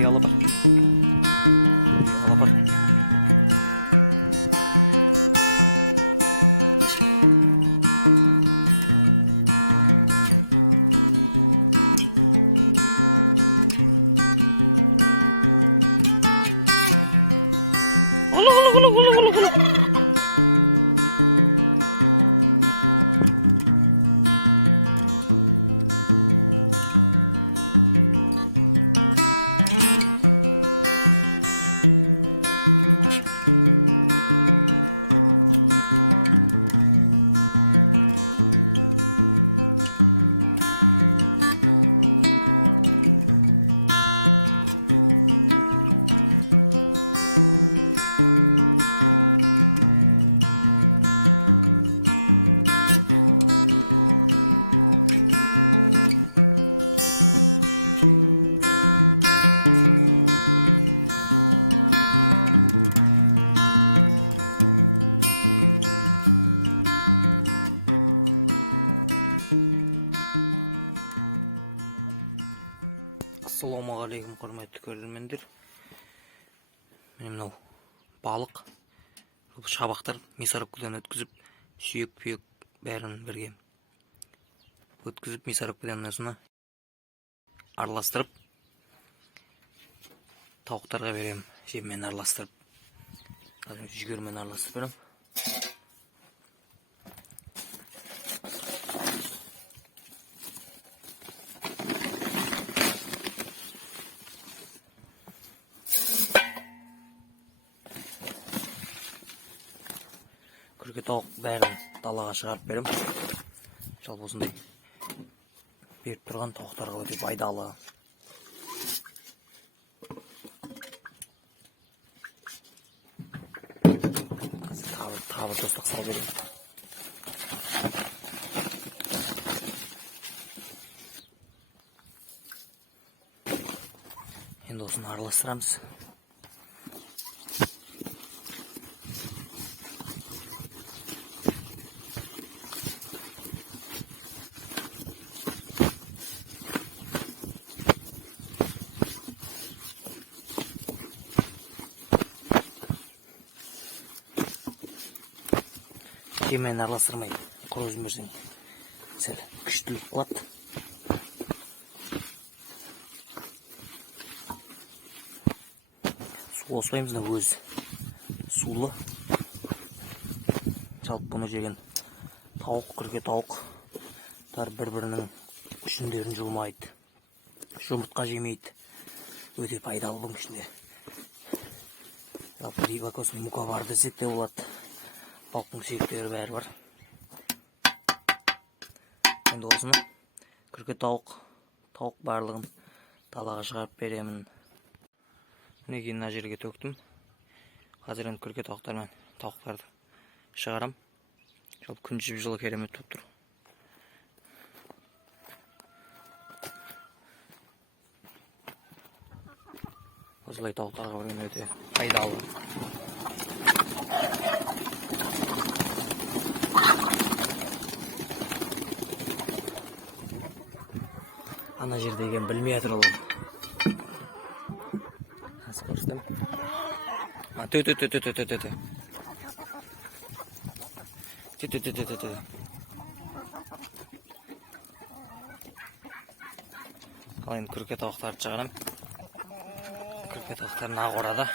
Ұялы бар. Ұялы бар. Ассалаумағалейкум, құрметті көрермендер. Мен мынау балық, шабақтар мясорубкадан өткізіп, сүйек-пүйек бәрін бірге өткізіп, мясорубкадан осыны араластырып, тауықтарға берем, жеммен араластырып. Жүгермен араластырып берем. Күрке тауық бәрін далаға шығарып берем. Жалпы осындай беріп тұрған тауықтарға өте пайдалы. Тағы достық сал берем. Енді осыны араластырамыз. Жеммен араластырмай құр өзін берсең сәл күштілік болады. Су қоспаймыз, өз сулы. Жалпы бұны жеген тауық, күрке тауықтар бір-бірінің жүндерін жұлмайды, жұмыртқа жемейді. Өте пайдалы бұның ішінде. Жалпы рибакосный мука бар десек те болады. Балықтың сүйектері бәрі бар. Енді осыны күрке тауық барлығын далаға шығарып беремін. Мінекей мына жерге төктім. Қазір енді күрке тауықтар мен тауықтарды шығарам. Жалпы күн жылы керемет болып тұр. Осылай тауықтарға берген өте пайдалы. Ана жерде екен білмей атыр олар. Қазір көрістім. Төт. Ал енді күрке тауықтарды шығарам. Күрке тауықтар нақ орада.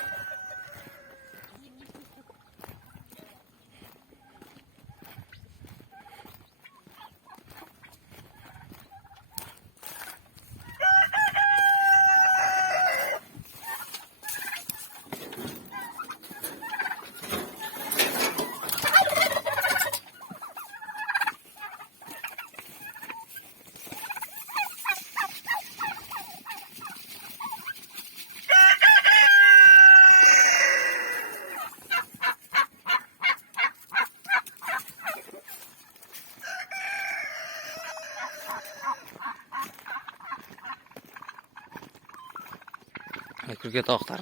Күрке тауықтар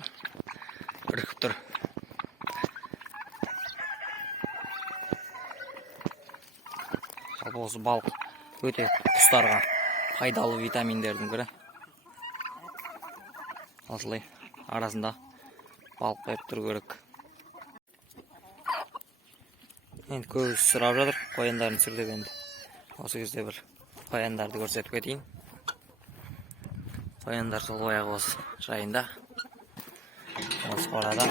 үркіп тұр. Жалпы осы балық өте құстарға пайдалы витаминдердің бірі. осылай арасында балық қойып тұру керек. Енді көбісі сұрап жатыр қояндарын түсір деп. Енді осы кезде бір қояндарды көрсетіп кетейін. Қояндар сол баяғы осы жайында, осы қорада.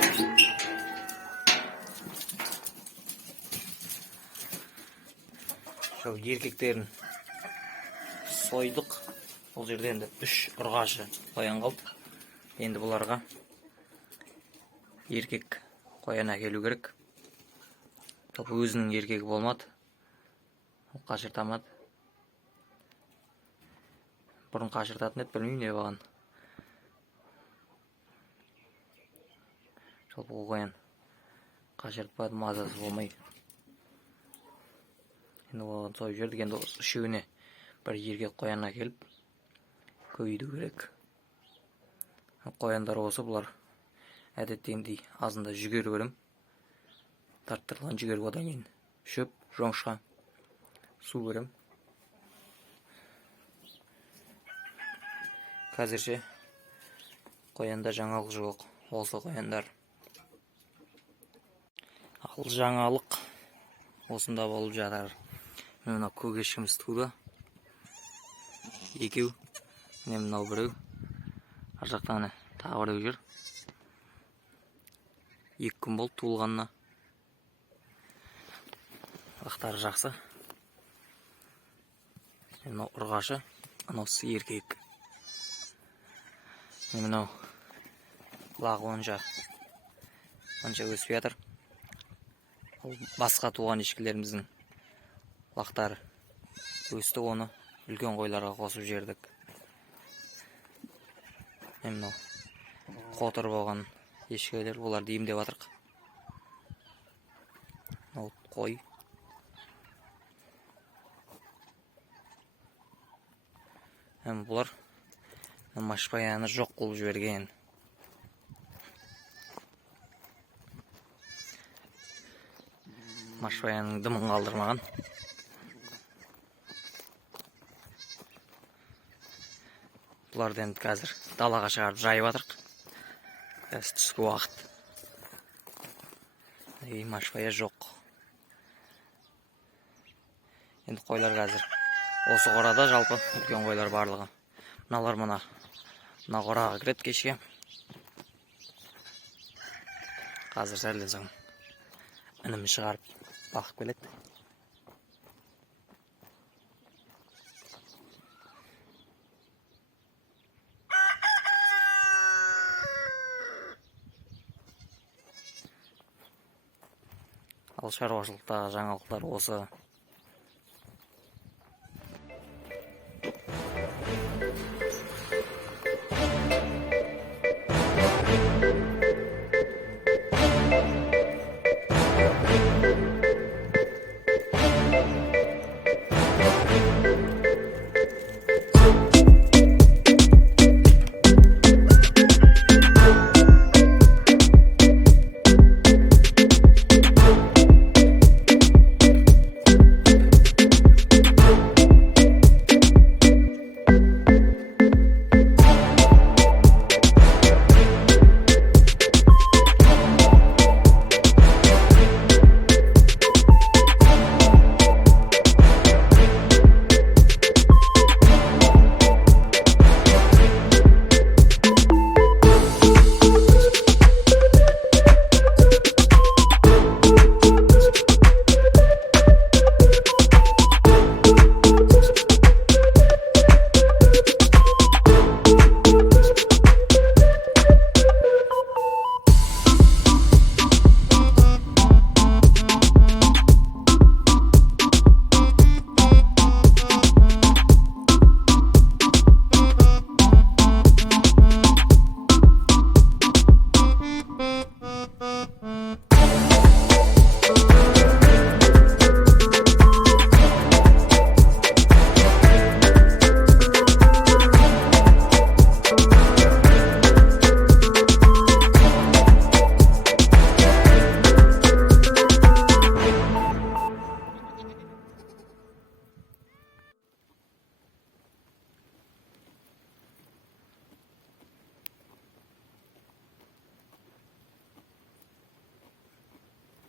Сол еркектерін сойдық. Бұл жерде енді 3 ұрғашы қоян қалды. Енді бұларға еркек қоян әкелу керек. Өзінің еркегі болмады, қашыртамады. Бұрын қашыртатын еді, білмеймін не болған. Бұл қоян қашыртпады, мазасы болмай. Енді оған сойып жердік. Енді үшеуіне бір еркек қоян әкеліп көйді керек. Қояндар осы, бұлар әдеттегідей азында жүгері берем. Тарттырылған жүгері, одан кейін шөп, жоңышқа, су берем. Қазірше қоянда жаңалық жоқ, осы қояндар. Ал жаңалық осында болып жатыр. Мына көкешіміз туды. Екеу, мынау біреу. Ар жақтан тағы біреу жүр. 2 күн болды туылғанына. Бақтары жақсы. Мынау ұрғашы, анаусы еркек. Мынау лағы онша өспей жатыр. Басқа туған ешкілеріміздің лақтары өсті, оны үлкен қойларға қосып жердік. Мынау қотыр болған ешкілер, оларды емдеп жатырық. Мынау қой. Бұлар машпаяны жоқ қылып жіберген. Машпаяның дымын қалдырмаған. Бұларды енді қазір далаға шығарып жайып жатырық. Қазір түскі уақыт. Машпая жоқ. Енді қойлар қазір осы қорада, жалпы үлкен қойлар барлығы. Мыналар мына қораға кіреді кешке. Қазір сәлден соң інім шығарып бақып келеді. Ал шаруашылықтағы жаңалықтар осы.